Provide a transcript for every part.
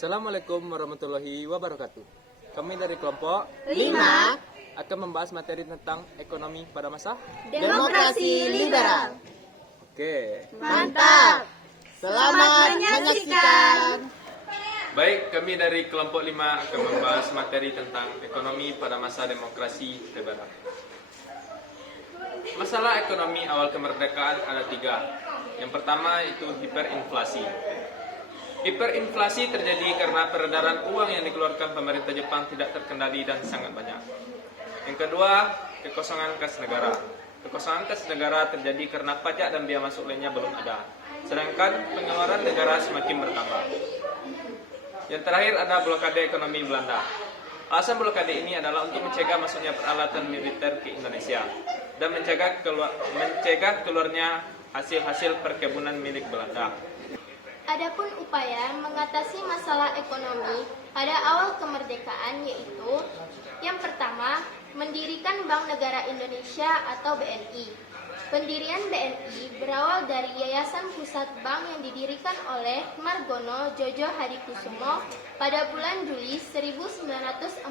Assalamualaikum warahmatullahi wabarakatuh. Kami dari kelompok 5. akan membahas materi tentang ekonomi pada masa. Demokrasi liberal. Oke. Mantap. Selamat menyaksikan. Baik, kami dari kelompok 5 akan membahas materi tentang ekonomi pada masa demokrasi liberal. Masalah ekonomi awal kemerdekaan ada 3. Yang pertama itu hiperinflasi. Hiperinflasi terjadi karena peredaran uang yang dikeluarkan pemerintah Jepang tidak terkendali dan sangat banyak. Yang kedua, kekosongan kas negara. Kekosongan kas negara terjadi karena pajak dan biaya masuk lainnya belum ada, sedangkan pengeluaran negara semakin bertambah. Yang terakhir ada blokade ekonomi Belanda. Alasan blokade ini adalah untuk mencegah masuknya peralatan militer ke Indonesia dan mencegah keluarnya hasil-hasil perkebunan milik Belanda. Adapun upaya mengatasi masalah ekonomi pada awal kemerdekaan yaitu yang pertama, mendirikan Bank Negara Indonesia atau BNI. Pendirian BNI berawal dari Yayasan Pusat Bank yang didirikan oleh Margono Jojo Hadikusumo pada bulan Juli 1946.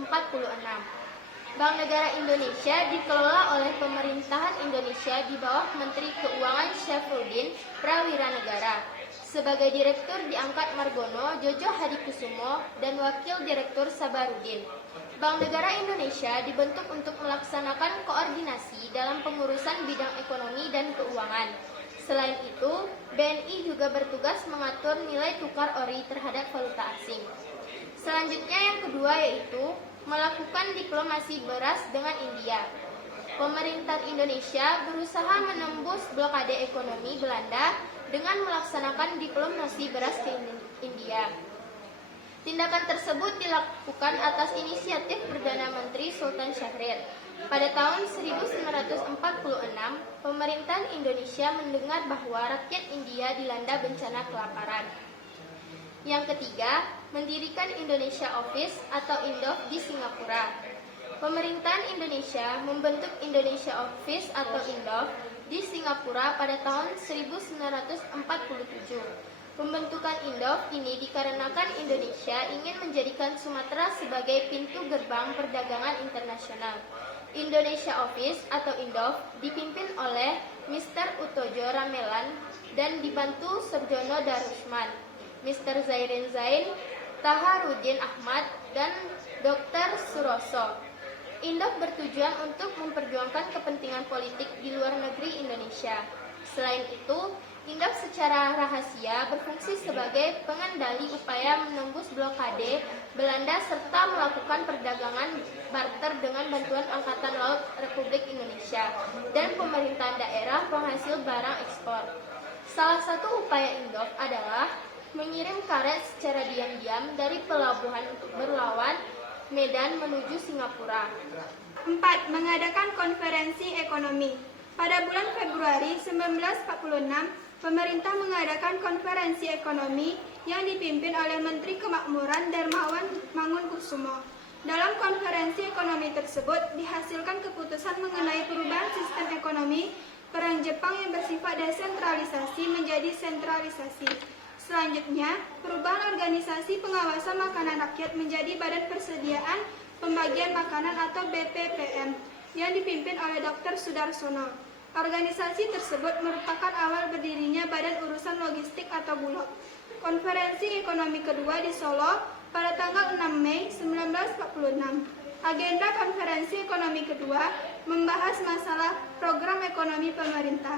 Bank Negara Indonesia dikelola oleh pemerintahan Indonesia di bawah Menteri Keuangan Syafruddin Prawiranegara. Sebagai direktur diangkat Margono Jojo Hadikusumo dan wakil direktur Sabarudin. Bank Negara Indonesia dibentuk untuk melaksanakan koordinasi dalam pengurusan bidang ekonomi dan keuangan. Selain itu, BNI juga bertugas mengatur nilai tukar ori terhadap valuta asing. Selanjutnya yang kedua yaitu melakukan diplomasi beras dengan India. Pemerintah Indonesia berusaha menembus blokade ekonomi Belanda dengan melaksanakan diplomasi beras ke India. Tindakan tersebut dilakukan atas inisiatif Perdana Menteri Sultan Syahrir. Pada tahun 1946, pemerintahan Indonesia mendengar bahwa rakyat India dilanda bencana kelaparan. Yang ketiga, mendirikan Indonesia Office atau Indof di Singapura. Pemerintahan Indonesia membentuk Indonesia Office atau Indof di Singapura pada tahun 1947. Pembentukan Indof ini dikarenakan Indonesia ingin menjadikan Sumatera sebagai pintu gerbang perdagangan internasional. Indonesia Office atau Indof dipimpin oleh Mr. Utojo Ramelan dan dibantu Surjono Darusman, Mr. Zairin Zain, Taharudin Ahmad, dan Dr. Suroso. Indof bertujuan untuk memperjuangkan kepentingan politik di luar negeri Indonesia. Selain itu, Indof secara rahasia berfungsi sebagai pengendali upaya menembus blokade Belanda serta melakukan perdagangan barter dengan bantuan Angkatan Laut Republik Indonesia dan pemerintahan daerah penghasil barang ekspor. Salah satu upaya Indof adalah mengirim karet secara diam-diam dari pelabuhan Berlawan, Medan menuju Singapura. 4. Mengadakan konferensi ekonomi. Pada bulan Februari 1946, pemerintah mengadakan konferensi ekonomi yang dipimpin oleh Menteri Kemakmuran Darmawan Mangunkusumo. Dalam konferensi ekonomi tersebut dihasilkan keputusan mengenai perubahan sistem ekonomi Perang Jepang yang bersifat desentralisasi menjadi sentralisasi. Selanjutnya, perubahan organisasi pengawasan makanan rakyat menjadi Badan Persediaan Pembagian Makanan atau BPPM yang dipimpin oleh Dr. Sudarsono. Organisasi tersebut merupakan awal berdirinya Badan Urusan Logistik atau Bulog. Konferensi ekonomi kedua di Solo pada tanggal 6 Mei 1946. Agenda konferensi ekonomi kedua membahas masalah program ekonomi pemerintah,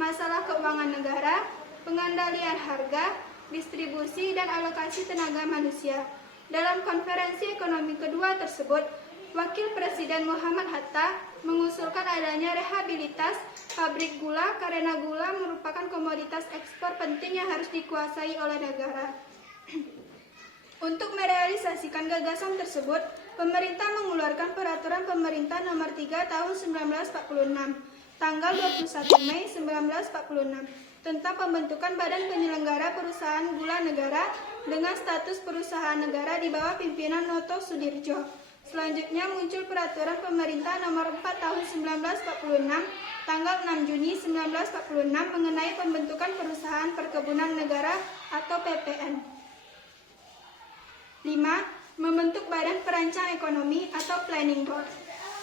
masalah keuangan negara, pengendalian harga, distribusi, dan alokasi tenaga manusia. Dalam konferensi ekonomi kedua tersebut, Wakil Presiden Muhammad Hatta mengusulkan adanya rehabilitas pabrik gula karena gula merupakan komoditas ekspor penting yang harus dikuasai oleh negara. Untuk merealisasikan gagasan tersebut, pemerintah mengeluarkan Peraturan Pemerintah Nomor 3 Tahun 1946, tanggal 21 Mei 1946, tentang pembentukan Badan Penyelenggara Perusahaan Gula Negara dengan status perusahaan negara di bawah pimpinan Noto Sudirjo. Selanjutnya muncul Peraturan Pemerintah Nomor 4 Tahun 1946, tanggal 6 Juni 1946 mengenai pembentukan Perusahaan Perkebunan Negara atau PPN. 5. Membentuk Badan Perancang Ekonomi atau Planning Board.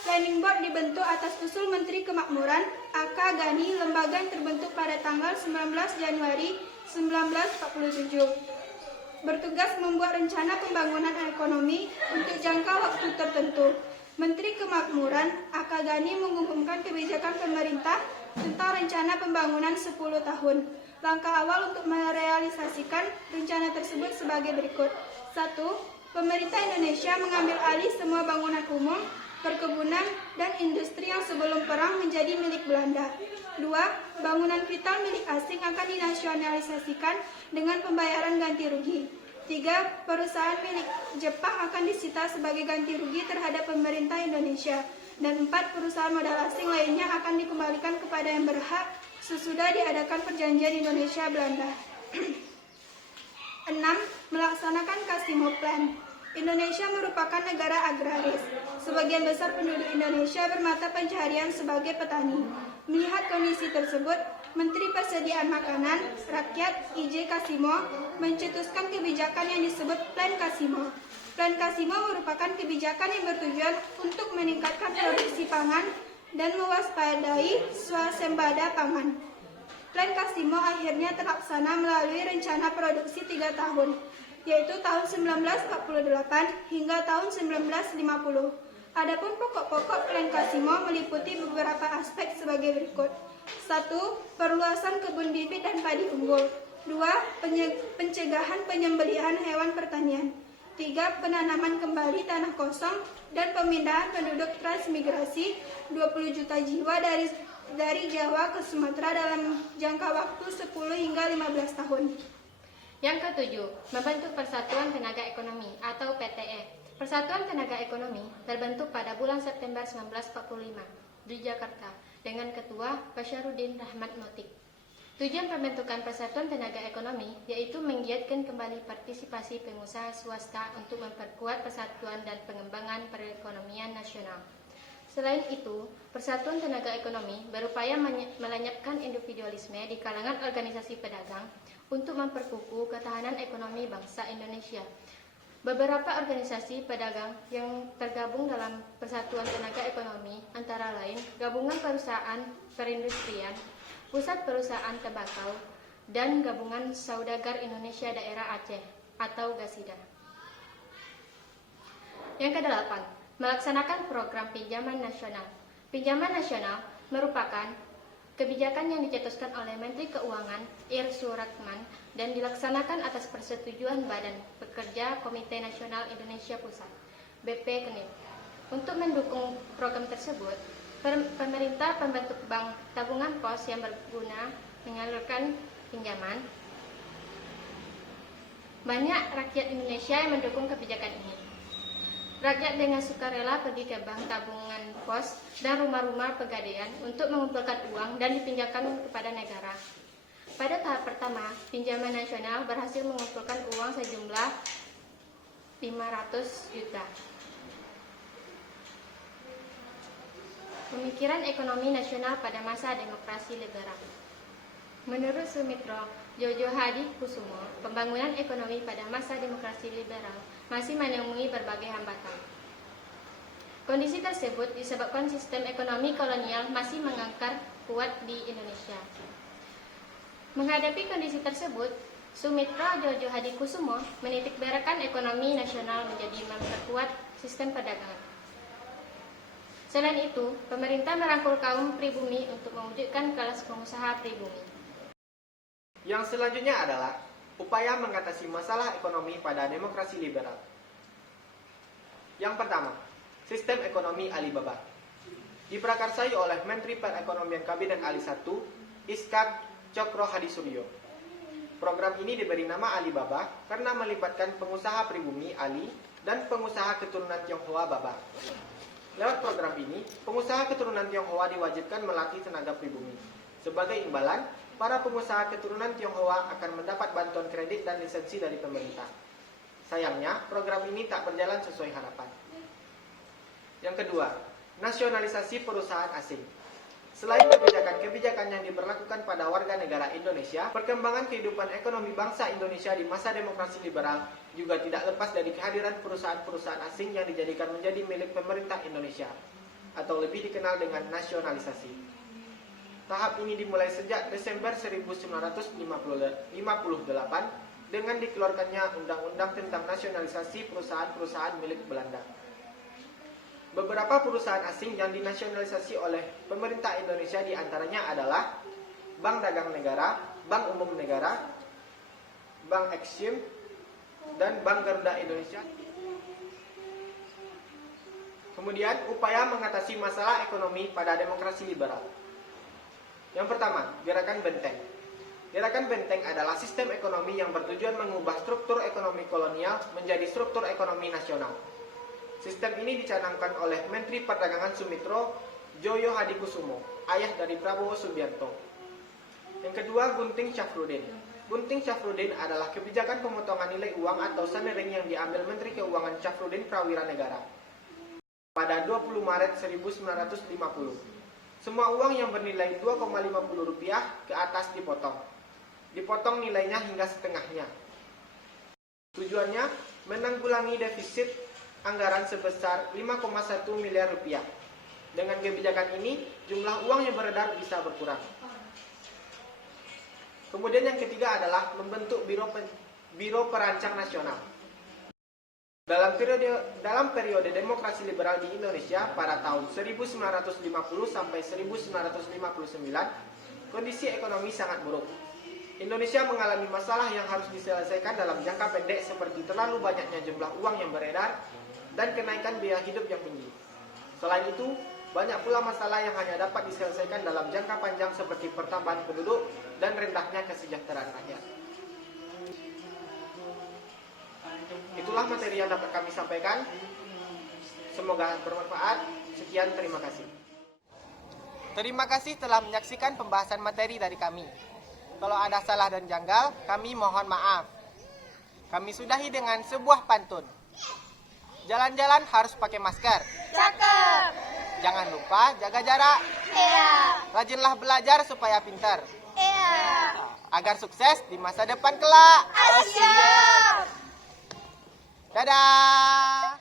Planning Board dibentuk atas usul Menteri Kemakmuran AK Gani, lembaga yang terbentuk pada tanggal 19 Januari 1947. Bertugas membuat rencana pembangunan ekonomi untuk jangka waktu tertentu. Menteri Kemakmuran AK Gani mengumumkan kebijakan pemerintah tentang rencana pembangunan 10 tahun. Langkah awal untuk merealisasikan rencana tersebut sebagai berikut. 1. Pemerintah Indonesia mengambil alih semua bangunan umum, perkebunan, dan industri yang sebelum perang menjadi milik Belanda. 2. Bangunan vital milik asing akan dinasionalisasikan dengan pembayaran ganti rugi. 3. Perusahaan milik Jepang akan disita sebagai ganti rugi terhadap pemerintah Indonesia. Dan 4. Perusahaan modal asing lainnya akan dikembalikan kepada yang berhak sesudah diadakan perjanjian Indonesia-Belanda. 6. Melaksanakan Kasimo Plan. Indonesia merupakan negara agraris. Sebagian besar penduduk Indonesia bermata pencaharian sebagai petani. Melihat kondisi tersebut, Menteri Persediaan Makanan Rakyat I.J. Kasimo mencetuskan kebijakan yang disebut Plan Kasimo. Plan Kasimo merupakan kebijakan yang bertujuan untuk meningkatkan produksi pangan dan mewaspadai swasembada pangan. Plan Kasimo akhirnya terlaksana melalui rencana produksi 3 tahun, yaitu tahun 1948 hingga tahun 1950. Adapun pokok-pokok Plan Kasimo meliputi beberapa aspek sebagai berikut. 1. Perluasan kebun bibit dan padi unggul. 2. Pencegahan penyembelihan hewan pertanian. 3. Penanaman kembali tanah kosong dan pemindahan penduduk transmigrasi 20 juta jiwa dari Jawa ke Sumatera dalam jangka waktu 10 hingga 15 tahun. Yang ketujuh, membentuk Persatuan Tenaga Ekonomi atau PTE. Persatuan Tenaga Ekonomi terbentuk pada bulan September 1945 di Jakarta dengan Ketua Basyarudin Rahmat Motik. Tujuan pembentukan Persatuan Tenaga Ekonomi yaitu menggiatkan kembali partisipasi pengusaha swasta untuk memperkuat persatuan dan pengembangan perekonomian nasional. Selain itu, Persatuan Tenaga Ekonomi berupaya melenyapkan individualisme di kalangan organisasi pedagang untuk memperkukuh ketahanan ekonomi bangsa Indonesia. Beberapa organisasi pedagang yang tergabung dalam Persatuan Tenaga Ekonomi antara lain Gabungan Perusahaan Perindustrian, Pusat Perusahaan Tembakau, dan Gabungan Saudagar Indonesia Daerah Aceh atau GASIDA. Yang kedelapan, melaksanakan program pinjaman nasional. Pinjaman nasional merupakan kebijakan yang dicetuskan oleh Menteri Keuangan Ir Suratman dan dilaksanakan atas persetujuan Badan Pekerja Komite Nasional Indonesia Pusat (BPKNIP). Untuk mendukung program tersebut, pemerintah membentuk bank tabungan pos yang berguna menyalurkan pinjaman. Banyak rakyat Indonesia yang mendukung kebijakan ini. Rakyat dengan sukarela pergi ke bank tabungan pos dan rumah-rumah pegadaian untuk mengumpulkan uang dan dipinjamkan kepada negara. Pada tahap pertama, pinjaman nasional berhasil mengumpulkan uang sejumlah 500 juta. Pemikiran ekonomi nasional pada masa demokrasi liberal. Menurut Sumitro Jojo Hadi Kusumo, pembangunan ekonomi pada masa demokrasi liberal masih menemui berbagai hambatan. Kondisi tersebut disebabkan sistem ekonomi kolonial masih mengakar kuat di Indonesia. Menghadapi kondisi tersebut, Sumitro Jojo Hadi Kusumo menitikberatkan ekonomi nasional menjadi memperkuat sistem perdagangan. Selain itu, pemerintah merangkul kaum pribumi untuk mewujudkan kelas pengusaha pribumi. Yang selanjutnya adalah upaya mengatasi masalah ekonomi pada demokrasi liberal. Yang pertama, sistem ekonomi Alibaba. Diprakarsai oleh Menteri Perekonomian Kabinet Ali I, Iskak Cokro Hadisuryo. Program ini diberi nama Alibaba karena melibatkan pengusaha pribumi Ali dan pengusaha keturunan Tionghoa Baba. Lewat program ini, pengusaha keturunan Tionghoa diwajibkan melatih tenaga pribumi. Sebagai imbalan, para pengusaha keturunan Tionghoa akan mendapat bantuan kredit dan lisensi dari pemerintah. Sayangnya, program ini tak berjalan sesuai harapan. Yang kedua, nasionalisasi perusahaan asing. Selain kebijakan-kebijakan yang diberlakukan pada warga negara Indonesia, perkembangan kehidupan ekonomi bangsa Indonesia di masa demokrasi liberal juga tidak lepas dari kehadiran perusahaan-perusahaan asing yang dijadikan menjadi milik pemerintah Indonesia, atau lebih dikenal dengan nasionalisasi. Tahap ini dimulai sejak Desember 1958 dengan dikeluarkannya Undang-Undang tentang Nasionalisasi Perusahaan-Perusahaan milik Belanda. Beberapa perusahaan asing yang dinasionalisasi oleh pemerintah Indonesia diantaranya adalah Bank Dagang Negara, Bank Umum Negara, Bank Exim, dan Bank Garuda Indonesia. Kemudian, upaya mengatasi masalah ekonomi pada demokrasi liberal. Yang pertama, Gerakan Benteng. Gerakan Benteng adalah sistem ekonomi yang bertujuan mengubah struktur ekonomi kolonial menjadi struktur ekonomi nasional. Sistem ini dicanangkan oleh Menteri Perdagangan Sumitro Joyo Hadikusumo, ayah dari Prabowo Subianto. Yang kedua, Gunting Syafruddin. Gunting Syafruddin adalah kebijakan pemotongan nilai uang atau sanering yang diambil Menteri Keuangan Syafruddin Prawira Negara pada 20 Maret 1950. Semua uang yang bernilai Rp2,50 ke atas dipotong. Dipotong nilainya hingga setengahnya. Tujuannya menanggulangi defisit anggaran sebesar 5,1 miliar rupiah. Dengan kebijakan ini, jumlah uang yang beredar bisa berkurang. Kemudian yang ketiga adalah membentuk Biro Perancang Nasional. Dalam periode demokrasi liberal di Indonesia pada tahun 1950 sampai 1959, kondisi ekonomi sangat buruk. Indonesia mengalami masalah yang harus diselesaikan dalam jangka pendek seperti terlalu banyaknya jumlah uang yang beredar dan kenaikan biaya hidup yang tinggi. Selain itu, banyak pula masalah yang hanya dapat diselesaikan dalam jangka panjang seperti pertambahan penduduk dan rendahnya kesejahteraan rakyat. Itulah materi yang dapat kami sampaikan. Semoga bermanfaat. Sekian, terima kasih. Terima kasih telah menyaksikan pembahasan materi dari kami. Kalau ada salah dan janggal, kami mohon maaf. Kami sudahi dengan sebuah pantun. Jalan-jalan harus pakai masker. Cakep. Jangan lupa jaga jarak. Iya. Rajinlah belajar supaya pintar. Iya. Agar sukses di masa depan kelak. Siap. Dadah.